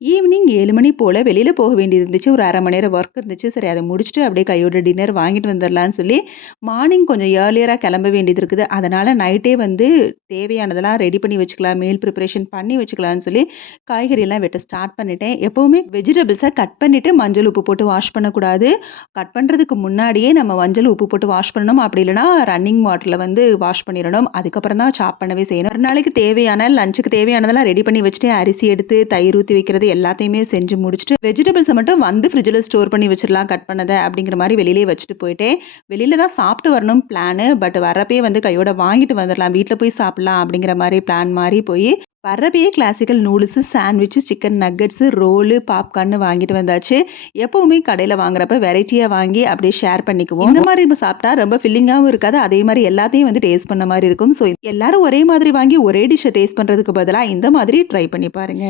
Evening 7 மணி போல வெளியில போக வேண்டியது இருந்துச்சு. ஒரு 1/2 மணி நேரம் ஒர்க் இருந்துச்சு. சரி அத முடிச்சுட்டு அப்படியே கையோட டின்னர் வாங்கிட்டு வந்துரலான்னு சொல்லி, மார்னிங் கொஞ்சம் ஏர்லியரா கிளம்ப வேண்டியது இருக்குது. அதனால நைட்டே வந்து தேவையானதெல்லாம் ரெடி பண்ணி வச்சுக்கலாம். மீல் ப்ரிப்பரேஷன் பண்ணி வச்சுக்கலான்னு சொல்லி, காய்கறிலாம் வெட்ட ஸ்டார்ட் பண்ணிட்டேன். எப்பவுமே வெஜிடபிள்ஸ கட் பண்ணிட்டு மஞ்சள், உப்பு போட்டு வாஷ் பண்ணக்கூடாது. கட் பண்றதுக்கு முன்னாடியே நம்ம மஞ்சள், உப்பு போட்டு வாஷ் பண்ணணும். அப்படி இல்லன்னா ரன்னிங் வாட்டர்ல வந்து வாஷ் பண்ணிறணும். அதுக்கப்புறம் தான் சாப் பண்ணவே செய்யணும். ஒரு நாளைக்கு தேவையான லஞ்சுக்கு தேவையானதெல்லாம் ரெடி பண்ணி வச்சுட்டு, அரிசி எடுத்து தயிர் ஊத்தி வைக்கிறது எல்லாத்தையுமே செஞ்சு முடிச்சுட்டு, வெஜிடபிள்ஸ மட்டும் வந்து ஃப்ரிட்ஜ்ல ஸ்டோர் பண்ணி வச்சுரலாம் கட் பண்ணத அப்படிங்கிற மாரி வெளியிலேயே வச்சுட்டு போயிட்டேன். வெளியில தான் சாப்பிட்டு வரணும் பிளானு. பட் வர்றப்பயே வந்து கையோட வாங்கிட்டு வந்துரலாம். வீட்ல போய் சாப்பிடலாம் அப்படிங்கிற மாரி பிளான் மாறி போயி, வர்றப்பயே classical noodles, sandwich, chicken nuggets, roll, பாப்கார்ன்னு வாங்கிட்டு வந்தாச்சு. எப்பவுமே கடையில வாங்குறப்ப வெரைட்டியா வாங்கி அப்படியே ஷேர் பண்ணிக்குவோம். இந்த மாரி சாப்பிட்டா ரொம்ப ஃபில்லிங்காவும் இருக்காது. அதே மாரி எல்லாத்தையும் வந்து டேஸ்ட் பண்ண மாரி இருக்கும். ஸோ எல்லாரும் ஒரே மாதிரி வாங்கி ஒரே டிஷ்ஷ டேஸ்ட் பண்றதுக்கு பதிலா இந்த மாதிரி ட்ரை பண்ணி பாருங்க.